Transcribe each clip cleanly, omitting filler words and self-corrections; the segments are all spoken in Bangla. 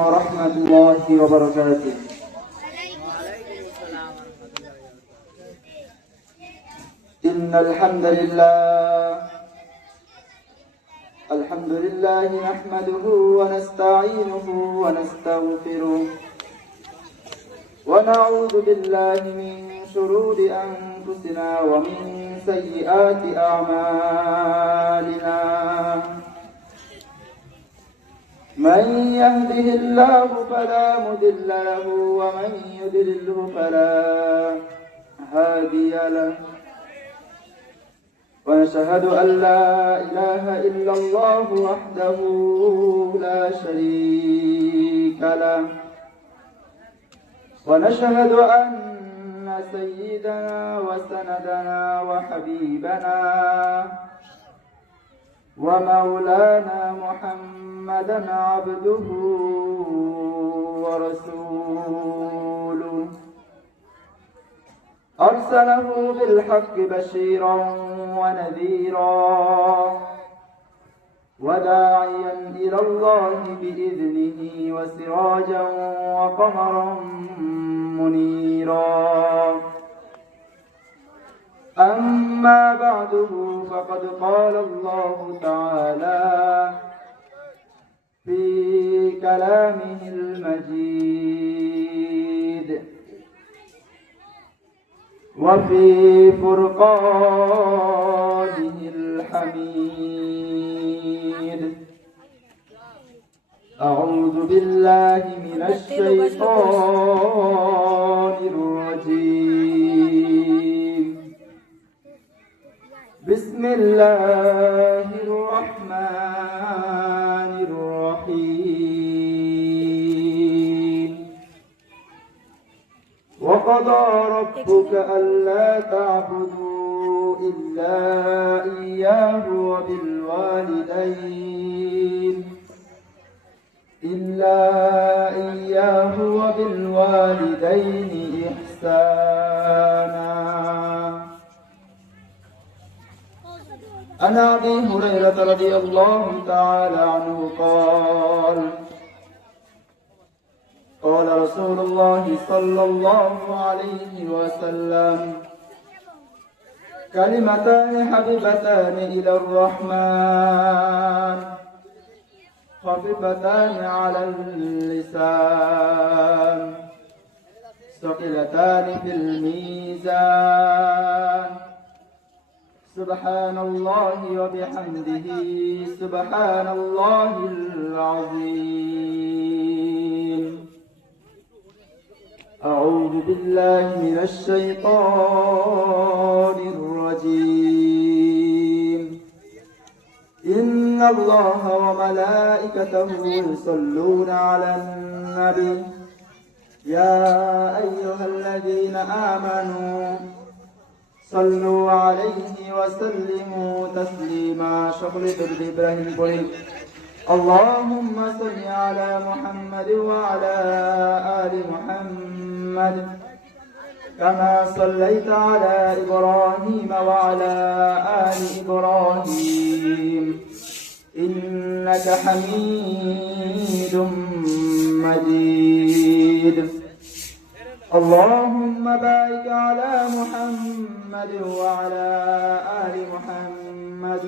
ورحمة الله وبركاته. إن الحمد لله نحمده ونستعينه ونستغفره ونعوذ بالله من شرور أنفسنا ومن سيئات أعمالنا. من يهده الله فلا مضل له ومن يضلله فلا هادي له. ونشهد أن لا إله إلا الله وحده لا شريك له. ونشهد أن سيدنا وسندنا وحبيبنا ومولانا محمدا عبده ورسوله أرسله بالحق بشيرا ونذيرا وداعيا إلى الله بإذنه وسراجا وقمرا منيرا. أما بعده فقد قال الله تعالى في كلامه المجيد وفي فرقانه الحميد. أعوذ بالله من الشيطان الرجيم. بسم الله الرحمن الرحيم. وقضى ربك ألا تعبدوا إلا إياه وبالوالدين إحسانا. عن أبي هريرة رضي الله تعالى عنه قال قال رسول الله صلى الله عليه وسلم: كلمتان حبيبتان إلى الرحمن خفيفتان على اللسان ثقيلتان في الميزان سبحان الله وبحمده سبحان الله العظيم. أعوذ بالله من الشيطان الرجيم. إن الله وملائكته يصلون على النبي يا أيها الذين آمنوا صلوا عليه وسلموا تسليما. شكرا إبراهيم بولي. اللهم صل على محمد وعلى آل محمد كما صليت على إبراهيم وعلى آل إبراهيم إنك حميد مجيد. اللهم بارك على محمد وعلى آل محمد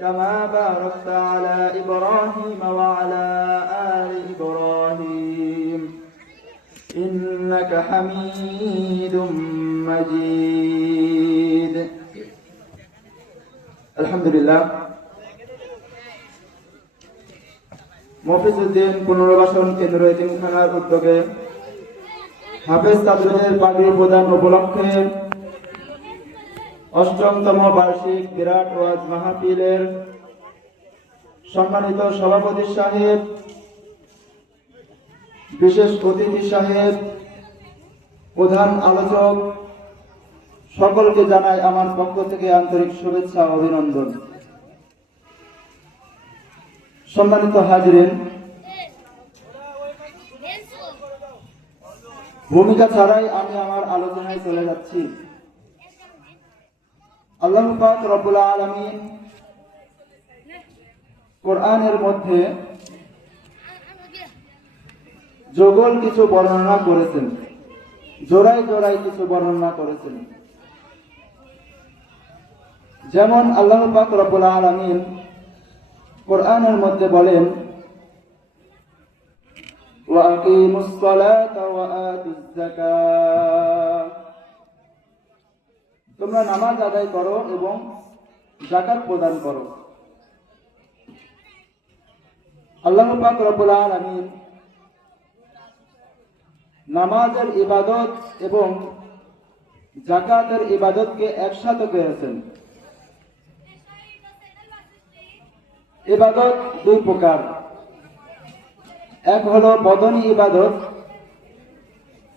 كما باركت على إبراهيم وعلى آل إبراهيم إنك حميد مجيد. الحمد لله. মফিজউদ্দিন পুনর্বাসন কেন্দ্র এতিমখানার উদ্যোগে হাফেজ তাবলীগের পাগড়ি প্রদান উপলক্ষে অষ্টমতম বার্ষিক বিরাট ওয়াজ মাহফিলের সম্মানিত সভাপতি সাহেব, বিশেষ অতিথি সাহেব, প্রধান আলোচক সকলকে জানাই আমার পক্ষ থেকে আন্তরিক শুভেচ্ছা ও অভিনন্দন। সম্মানিত হাজিরিন, ভূমিকা ছাড়াই আমি আমার আলোচনায় চলে যাচ্ছি। আল্লাহ পাক রব্বুল আলামিন কোরআনের মধ্যে যুগল কিছু বর্ণনা করেছেন, জোড়ায় জোড়ায় কিছু বর্ণনা করেছেন। যেমন আল্লাহ পাক রব্বুল আলামিন কোরআনের মধ্যে বলেন, ওয়া আকিমুস সালাতা ওয়া আতুজ যাকাত, তোমরা নামাজ আদায় করো এবং যাকাত প্রদান করো। আল্লাহ পাক রব্বুল আলামিন নামাজের ইবাদত এবং যাকাতের ইবাদতকে একসাথে করেছেন। ইবাদত দুই প্রকার, এক হলো বদনী ইবাদত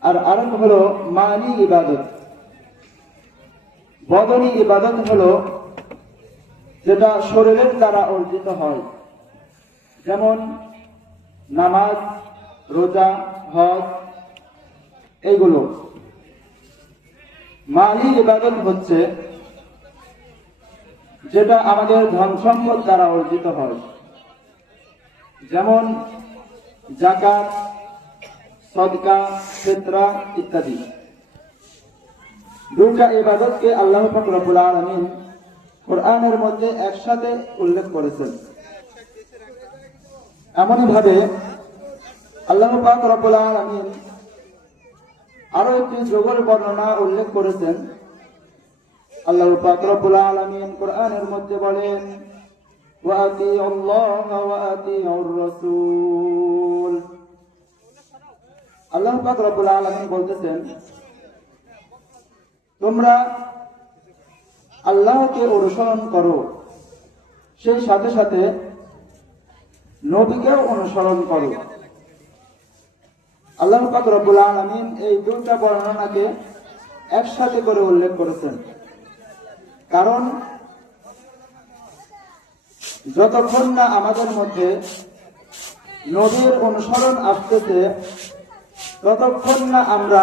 আর আরেক হলো মানি ইবাদত। বদনী ইবাদত হলো যেটা শরীরের দ্বারা অর্জিত হয়, যেমন নামাজ, রোজা, হজ, এইগুলো। মালি ইবাদত হচ্ছে যেটা আমাদের ধন সম্পদ দ্বারা অর্জিত হয়, যেমন যাকাত, সদকা, ফিতরা ইত্যাদি। দুইটা ইবাদতকে আল্লাহ পাক রব্বুল আলামিন কোরআনের মধ্যে একসাথে উল্লেখ করেছেন। এমনই ভাবে আল্লাহ পাক রব্বুল আলামিন আরো একটি যুগল বর্ণনা উল্লেখ করেছেন। আল্লাহ পাক রব্বুল আলামিন কোরআনের মধ্যে বলেন, ওয়া আতিউল্লাহ ওয়া আতিউর রাসূল। আল্লাহ পাক রব্বুল আলামিন বলতেছেন, তোমরা আল্লাহকে অনুসরণ করো, সেই সাথে সাথে নবীকেও অনুসরণ করো। আল্লাহ পাক রব্বুল আলামিন এই দুইটা বর্ণনাকে একসাথে করে উল্লেখ করেছেন, কারণ যতক্ষণ না আমাদের মধ্যে নবীর অনুসরণ আসতেছে, ততক্ষণ না আমরা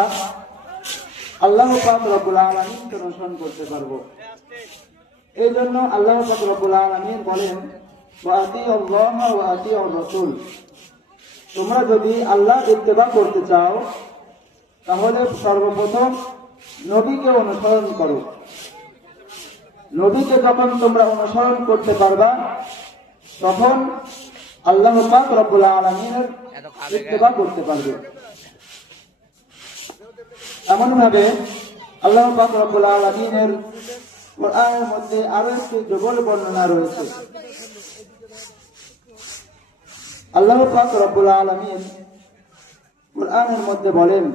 আল্লাহ পাক রব্বুল আলামিনকে অনুসরণ করতে পারবো। এই জন্য আল্লাহ পাক রব্বুল আলামিন বলেন, ওয়া আতিউল্লাহ ওয়া আতিউর রাসূল, তোমরা যদি আল্লাহ ইত্তেবা করতে চাও তাহলে সর্বপ্রথম নবীকে অনুসরণ করো। নবীকে যখন তোমরা অনুসরণ করতে পারবা, তখন আল্লাহ পাক রব্বুল আলামিনের ইত্তেবা করতে পারবে। এমন ভাবে আল্লাহ পাক রব্বুল আলামিনের কোরআনের মধ্যে আরো একটি যুগল বর্ণনা রয়েছে। আল্লাহ পাক রব্বুল আলামিন কোরআনের মধ্যে বলেন,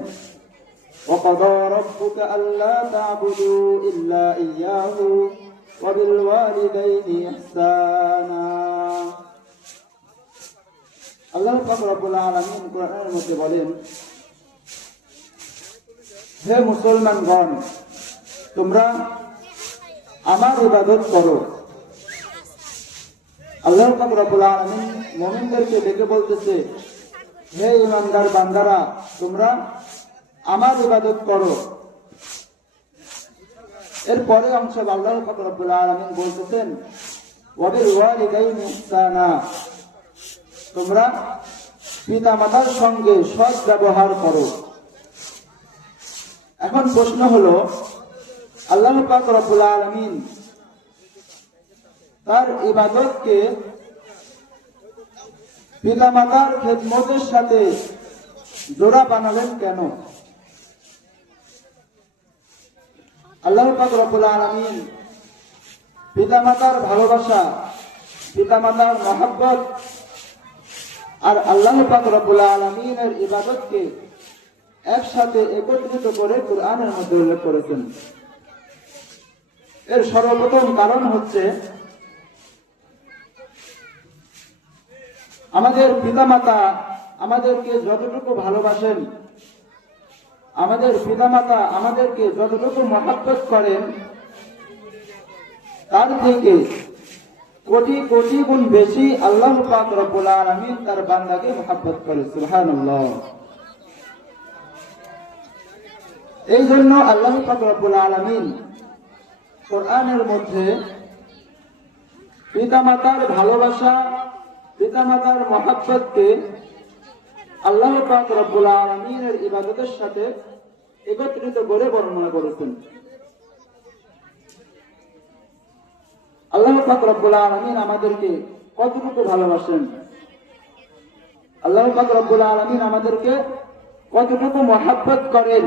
وَقَضَى رَبُّكَ أَلَّا تَعْبُدُوا إِلَّا إِيَّاهُ وَبِالْوَالِدَيْنِ إِحْسَانًا। আল্লাহ পাক রব্বুল আলামিন কোরআনের মধ্যে বলেন, হে মুসলমানগণ, তোমরা আমার ইবাদত করো। আল্লাহ পাক রব্বুল আলামিন মুমিনদেরকে ডেকে বলতেছে, হে ঈমানদার বান্দারা, তোমরা আমার ইবাদত করো। এর পরে অংশ আল্লাহ পাক রব্বুল আলামিন বলতেছেন, ওয়া বিল ওয়ালিদাইনি ইহসানা, তোমরা পিতামাতার সঙ্গে সৎ ব্যবহার করো। এখন প্রশ্ন হলো, আল্লাহ পাক রব্বুল আলামিন তার ইবাদতকে পিতামাতার খেদমতের সাথে জোড়া বানালেন কেন? আল্লাহ পাক রব্বুল আলামিন পিতামাতার ভালোবাসা, পিতামাতার মহব্বত আর আল্লাহ পাক রব্বুল আলামিনের ইবাদতকে একসাথে একত্রিত করে কোরআনের মধ্যে উল্লেখ করেছেন। এর সর্বপ্রথম কারণ হচ্ছে, আমাদের পিতামাতা আমাদেরকে যতটুকু ভালোবাসেন, আমাদের পিতামাতা আমাদেরকে যতটুকু মহব্বত করেন, তার থেকে কোটি কোটি গুণ বেশি আল্লাহ পাক রব্বুল আলামিন তার বান্দাকে মহব্বত করে। সুবহানাল্লাহ। এই জন্য আল্লাহ পাক রব্বুল আলামিন কোরআনের মধ্যে পিতামাতার ভালোবাসা, পিতামাতার মহব্বতকে আল্লাহ পাক রব্বুল আলামিনের ইবাদতের সাথে একত্রিত করে বর্ণনা করেছেন। আল্লাহ পাক রব্বুল আলামিন আমাদেরকে কতটুকু ভালোবাসেন, আল্লাহ পাক রব্বুল আলামিন আমাদেরকে কতটুকু মহব্বত করেন,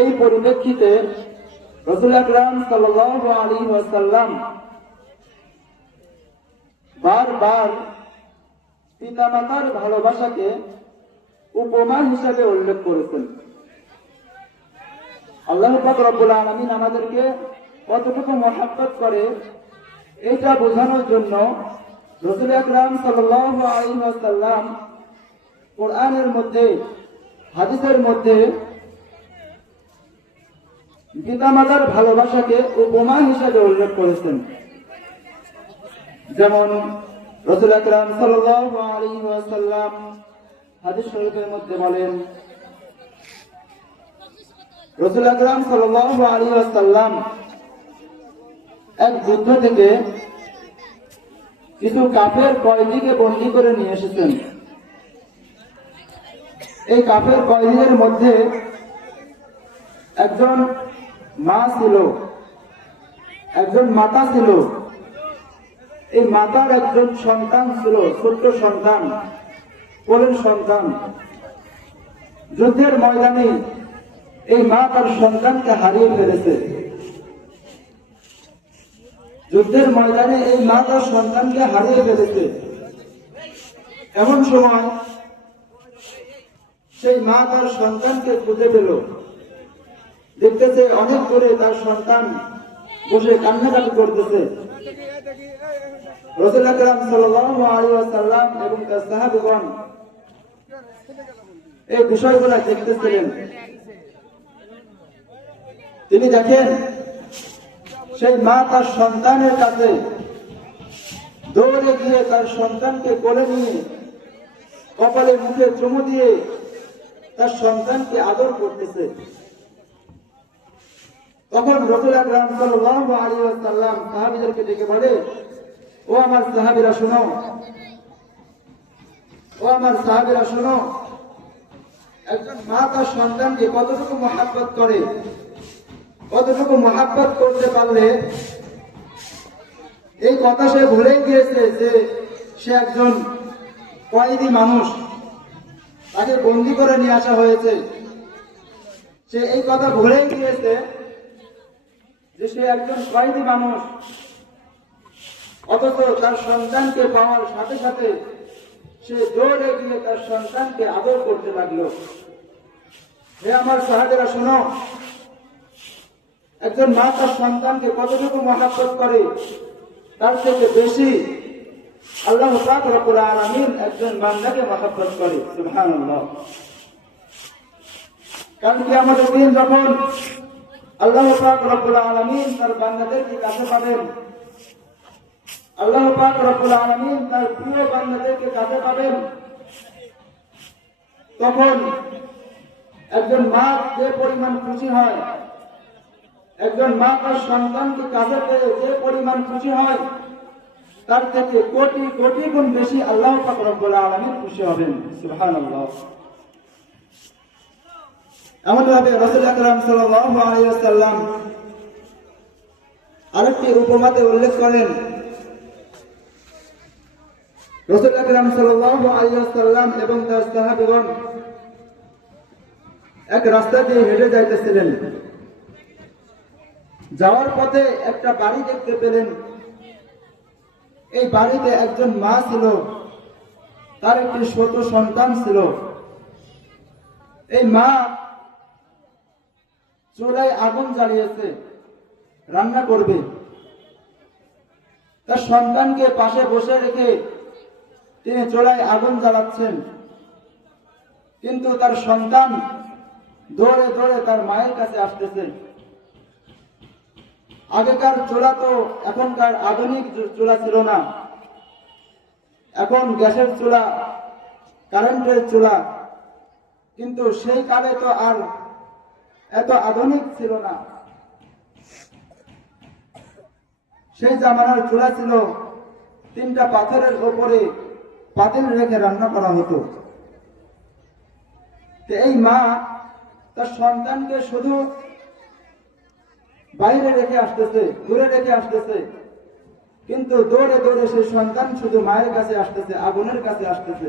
এই পরিপ্রেক্ষিতে রাসূল আকরাম সাল্লাল্লাহু আলাইহি ওয়াসাল্লাম বারবার পিতামাতার ভালোবাসাকে উপমা হিসাবে উল্লেখ করেছেন। আল্লাহ পাক রব্বুল আলামিন আমাদেরকে কতটুকু মহব্বত করে এটা বোঝানোর জন্য রাসূল আকরাম সাল্লাল্লাহু আলাইহি ওয়াসাল্লাম কোরআনের মধ্যে, হাদিসের মধ্যে পিতামাতার ভালোবাসাকে উপমা হিসাবে উল্লেখ করেছেন। যেমন রাসূল আকরাম সাল্লাল্লাহু আলাইহি ওয়াসাল্লাম হাদিস শরীফের মধ্যে বলেন, রাসূল আকরাম সাল্লাল্লাহু আলাইহি ওয়াসাল্লাম এক যুদ্ধ থেকে কিছু কাফের কয়েদিকে বন্দী করে নিয়ে এসেছেন। এই কাফের কয়েদিদের মধ্যে একজন মা ছিল, একজন মাতা ছিল। এই মাতার একজন সন্তান ছিল, ছোট্ট সন্তান, কোলের সন্তান। যুদ্ধের ময়দানে এই মা তার সন্তানকে হারিয়ে ফেলেছে। যুদ্ধের ময়দানে এই মা তার সন্তানকে হারিয়ে ফেলেছে। এমন সময় সেই মা তার সন্তানকে খুঁজে পেল, দেখতেছে অনেক দূরে তার সন্তান বসে কান্নাকাটি করতেছে। রাসূল আকরাম সাল্লাল্লাহু আলাইহি ওয়াসাল্লাম এবং তার সাহাবীগণ এই বিষয়গুলো দেখতেছিলেন। তিনি দেখেন সেই মা তার সন্তানের কাছে দৌড়ে গিয়ে তার সন্তানকে কোলে নিয়ে কপালে মুখে চুমু দিয়ে তার সন্তানকে আদর করতেছে। তখন রাসূল আকরাম সাল্লাল্লাহু আলাইহি ওয়াসাল্লাম সাহাবীদেরকে ডেকে বলে, ও আমার সাহাবীরা শোনো, ও আমার সাহাবীরা শোনো, একজন মা তার সন্তানকে কতটুকু মহব্বত করে, কতটুকু মহব্বত করতে পারলে এই কথা সে ভুলেই গিয়েছে যে সে একজন কয়েদি মানুষ, তাকে বন্দী করে নিয়ে আসা হয়েছে। সে এই কথা ভুলেই গিয়েছে যে সে একজন কয়েদি মানুষ, অথচ তার সন্তানকে পাওয়ার সাথে সাথে সে দৌড়ে গিয়ে তার সন্তানকে আদর করতে লাগলো। হে আমার সাহাবীরা শোনো, একজন মা তার সন্তানকে কতটুকু মহব্বত করে, তার থেকে বেশি আল্লাহ পাক রব্বুল আলামিন একজন বান্দাকে মহব্বত করে। সুবহানাল্লাহ। কারণ কিয়ামতের দিন যখন আল্লাহ পাক রব্বুল আলামিন তার বান্দাদেরকে কাছে পাবেন, আল্লাহ পাক রব্বুল আলামিন তার প্রিয় বান্দাদেরকে কাছে পাবেন, তখন একজন মা যে পরিমাণ খুশি হয়, একজন মা তার সন্তানকে কাছে পেয়ে যে পরিমাণ খুশি হয়, তার থেকে কোটি কোটি গুণ বেশি আল্লাহ পাক রব্বুল আলামিন খুশি হবেন। সুবহানাল্লাহ। এমনভাবে রাসূল আকরাম সাল্লাল্লাহু আলাইহি ওয়াসাল্লাম আরেকটি উপমাতে উল্লেখ করেন, রাসূল আকরাম সাল্লাল্লাহু আলাইহি ওয়াসাল্লাম এবং তার সাহাবীগণ এক রাস্তা দিয়ে হেঁটে যাইতেছিলেন। যাওয়ার পথে একটা বাড়ি দেখতে পেলেন। এই বাড়িতে একজন মা ছিল, তার একটি ছোট সন্তান ছিল। এই মা চুলায় আগুন জ্বালিয়েছে, রান্না করবে। তার সন্তানকে পাশে বসে রেখে তিনি চুলায় আগুন জ্বালাচ্ছেন, কিন্তু তার সন্তান দৌড়ে দৌড়ে তার মায়ের কাছে আসতেছে। আগেকার চুলা তো এখনকার আধুনিক চুলা ছিল না, এখন গ্যাসের চুলা, কারেন্টের চুলা, কিন্তু সেই কালে তো আর এত আধুনিক ছিল না। সেই জামানার চুলা ছিল 3টা পাথরের উপরে পাতিল রেখে রান্না করা হতো। তো এই মা তার সন্তানকে শুধু বাইরে রেখে আসতেছে, দূরে রেখে আসতেছে, কিন্তু দৌড়ে দৌড়ে সেই সন্তান শুধু মায়ের কাছে আসতেছে, আগুনের কাছে আসতেছে।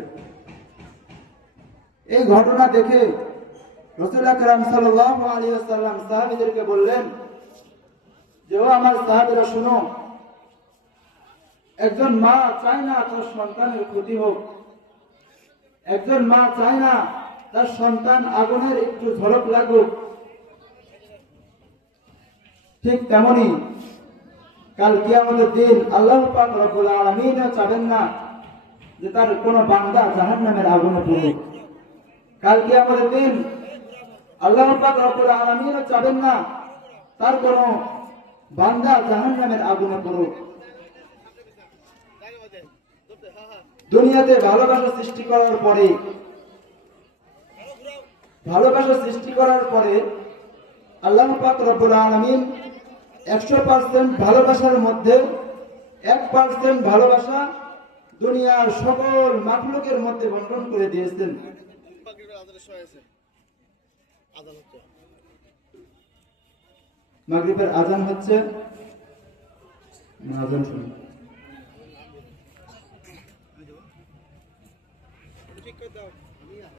এই ঘটনা দেখে রাসূল আকরাম সাল্লাল্লাহু আলাইহি ওয়াসাল্লাম সাহাবীদেরকে বললেন যে, ও আমার সাহাবীরা শুনো, একজন মা চায় না তার সন্তানের ক্ষতি হোক, একজন মা চায় না তার সন্তান আগুনের একটু ঝলক লাগুক। ঠিক তেমনি কাল কিয়ামতের দিন আল্লাহ পাক রব্বুল আলামিন চাবেন না যে তার কোন বান্দা জাহান্নামের আগুনে পড়ুক। কাল কিয়ামতের দিন আল্লাহ পাক রব্বুল আলামিন চাবেন না তার কোন বান্দা জাহান্নামের আগুনে পড়ুক। দুনিয়াতে ভালোবাসা সৃষ্টি করার পরে আল্লাহ পাক রব্বুল আলামিন 100% ভালোবাসার মধ্যে 1% ভালোবাসা দুনিয়ার সকল মাখলুকের মধ্যে বন্টন করে দিয়েছেন। মাগরিবের আজান হচ্ছে, আজান শুনুন।